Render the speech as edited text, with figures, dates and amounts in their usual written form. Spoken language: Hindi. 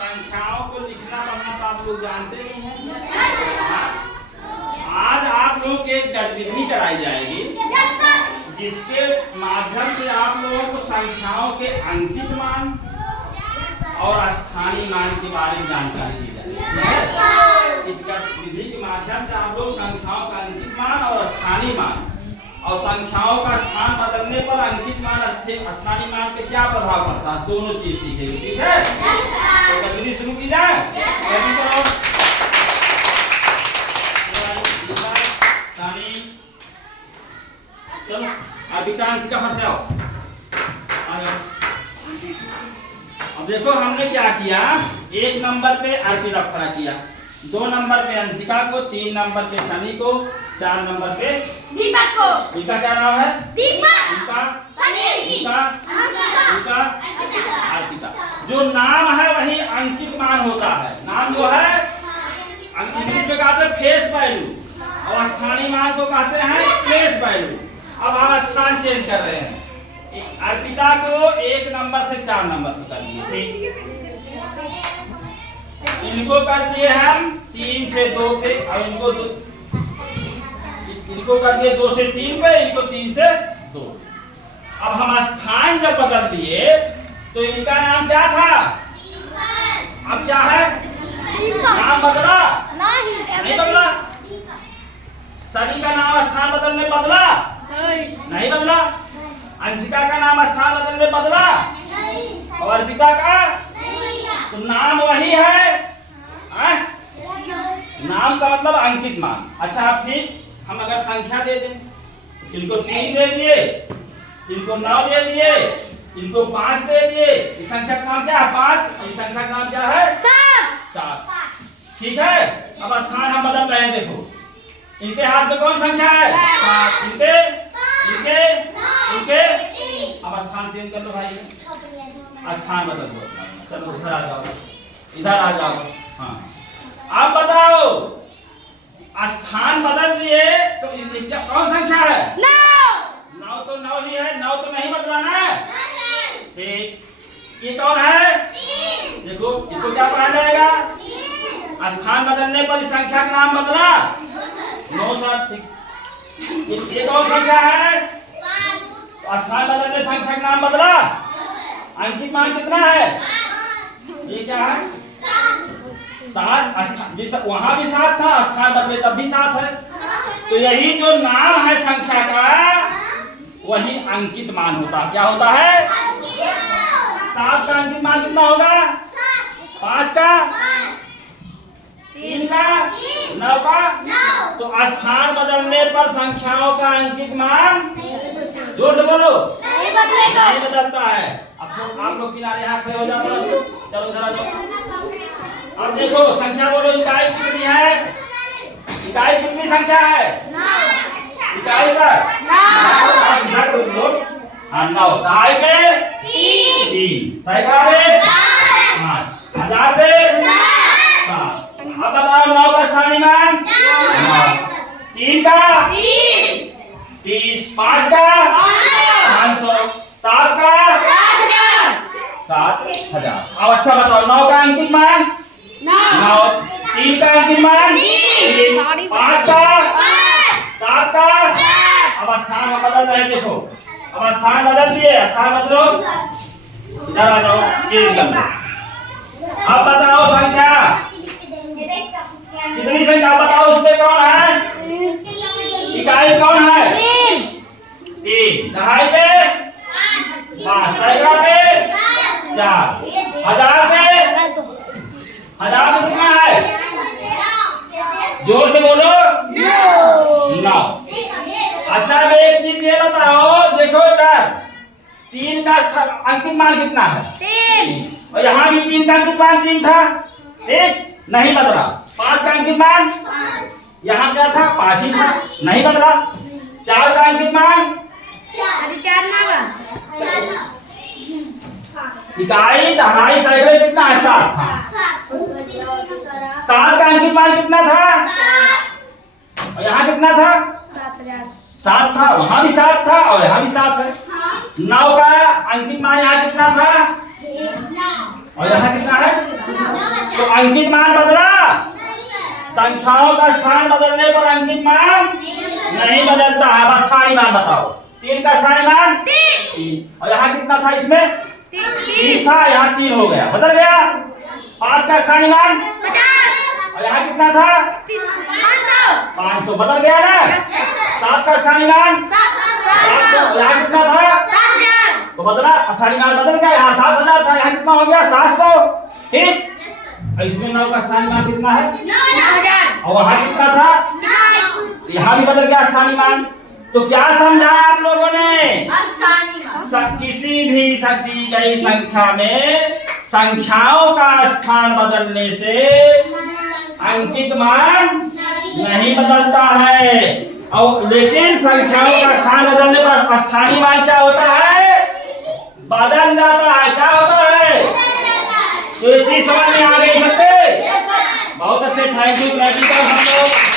संख्याओं को लिखना पढ़ना तो आप लोग जानते ही हैं। आज आप लोग की एक गतिविधि कराई जाएगी जिसके माध्यम से आप लोगों को संख्याओं के अंकित मान और स्थानीय मान के बारे में जानकारी दी जाएगी। इस गतिविधि के माध्यम से आप लोग संख्याओं का अंकित मान और स्थानीय मान और संख्याओं का स्थान बदलने पर अंकित मान स्थानीय मान पे क्या प्रभाव पड़ता है, दोनों चीज सीखेंगे। ठीक है, तो गतिविधि शुरू की जाए। चलो अर्पिता अंशिका फट से आओ। अब देखो हमने क्या किया, 1 नंबर पे अर्पिता खड़ा किया, 2 नंबर पे अंशिका को, 3 नंबर पे सनी को, 4 नंबर पे दीपक को। इनका क्या नाम है? दीपक। इनका सनी। इनका अंशिका। अर्पिता। जो नाम है वही अंकित मान होता है। नाम जो है इंग्लिश में कहते हैं फेस वैल्यू और स्थानीय मान को कहते हैं प्लेस वैल्यू। अब हम स्थान चेंज कर रहे हैं। अर्पिता को 1 नंबर से 4 नंबर पे कर दिए, इनको कर दिए हम 3 से 2 पे और इनको कर दिए 2 से 3 पे, इनको 3 से 2। अब हम स्थान जब बदल दिए तो इनका नाम क्या था? अब क्या है? नाम बदला? नहीं बदला। सनी का नाम स्थान बदलने बदला? नहीं बदला। अंशिका का नाम स्थान बदलने बदला? और अर्पिता का? तो नाम वही है। नाम का मतलब अंकित मान। अच्छा अब ठीक, हम अगर संख्या दे दें, इनको 3 दे दिए, इनको 9 दे दिए, इनको 5 दे दिए, इस संख्या का नाम क्या है? 5। इस संख्या का नाम क्या है? 7। ठीक है, अब स्थान हम बदल रहे हैं। देखो इनके हाथ में कौन संख्या है? 7। इनके इनके इनके अब स्थान चेंज कर लो भाई, स्थान बदल दो। चलो इधर आ जाओ, इधर आ जाओ। हाँ अब बताओ, स्थान बदल दिए तो कौन संख्या है? 9 तो 9 ही है, 9 तो नहीं बदला ना। ठीक, ये कौन है? देखो इसको क्या पढ़ा जाएगा? स्थान बदलने पर इस संख्या का नाम बदला 9 7। ठीक, ये कौन संख्या है? स्थान बदलने संख्या का नाम बदला। अंकित मान कितना है? ये क्या है? 7। जिस वहां भी 7 था, स्थान बदले तब भी 7 है। तो यही जो नाम है संख्या का वही अंकित मान होता है। क्या होता है? 7 का अंकित मान कितना होगा? 5 का, 3 का, 9 का। तो स्थान बदलने पर संख्याओं का अंकित मान जोर से बोलो नहीं बदलता है। अब तो आप लोग किनारे यहाँ खड़े हो जाओ। चलो जरा जाओ। अब देखो संख्या बोलो, इकाई कितनी है? इकाई कितनी संख्या है? इकाई पर 9, दहाई पे 3, सैकड़ा पे 5, हजार पे 7। अब बताओ 9 का स्थानीय मान? 3 का 30, 5 का 500, 7 का 7,000। अब अच्छा बताओ 9 का अंकित मान 9, 3 का अंकित मान 3, 5 का 7 का। अब स्थान बदल रहे, देखो अब स्थान बदल दिए, स्थान बदलो, इधर आ जाओ, चेंज कर लो। अब बताओ संख्या कितनी संख्या बताओ, उसमें कौन है? इकाई कौन है? 3, दहाई पे 5, सैकड़ा पे 4, हजार पे कितना है? जोर से बोलो 9। अच्छा अब एक चीज ये बताओ, देखो इधर 3 का अंकित मान कितना है? 3। और यहाँ भी 3 का अंकित मान 3 था। ठीक, नहीं बदला। 5 का अंकित मान यहाँ क्या था? 5 ही था, नहीं बदला। 4 का अंकित मान इकाई, दहाई, सैकड़े कितना है? 7 था। 7 का अंकित मान कितना था? और यहाँ कितना था? 7 था, वहां भी 7 था और यहाँ भी 7 है। 9 का अंकित मान यहाँ कितना था? और यहाँ कितना है? तो अंकित मान बदला? संख्याओं का स्थान बदलने पर अंकित मान नहीं बदलता है। अब स्थानीय मान बताओ। 3 का स्थानीय मान 3 और यहाँ कितना था? इसमें 30 था, यहाँ 3 हो गया, बदल गया। 5 का स्थानीय मान 50 और यहाँ कितना था? 500 बदल गया ना। 7 का स्थानीय मान 500 यहाँ कितना था? 7000 तो बदला, स्थानीय मान बदल गया। यहाँ 7000 था, यहाँ कितना हो गया? 700। ठीक, इसमें 9 का स्थानीय मान कितना है? 9000 और वहाँ कितना था? यहाँ भी बदल गया स्थानीय मान। तो क्या समझाया आप लोगों ने? किसी भी दी गई संख्या में संख्याओं का स्थान बदलने से अंकित मान नहीं बदलता है। और लेकिन संख्याओं का स्थान बदलने पर स्थानीय मान क्या होता है? बदल जाता है। क्या होता है? तो ये चीज समझ में आ गई सबके? बहुत अच्छे, थैंक यू। हम लोग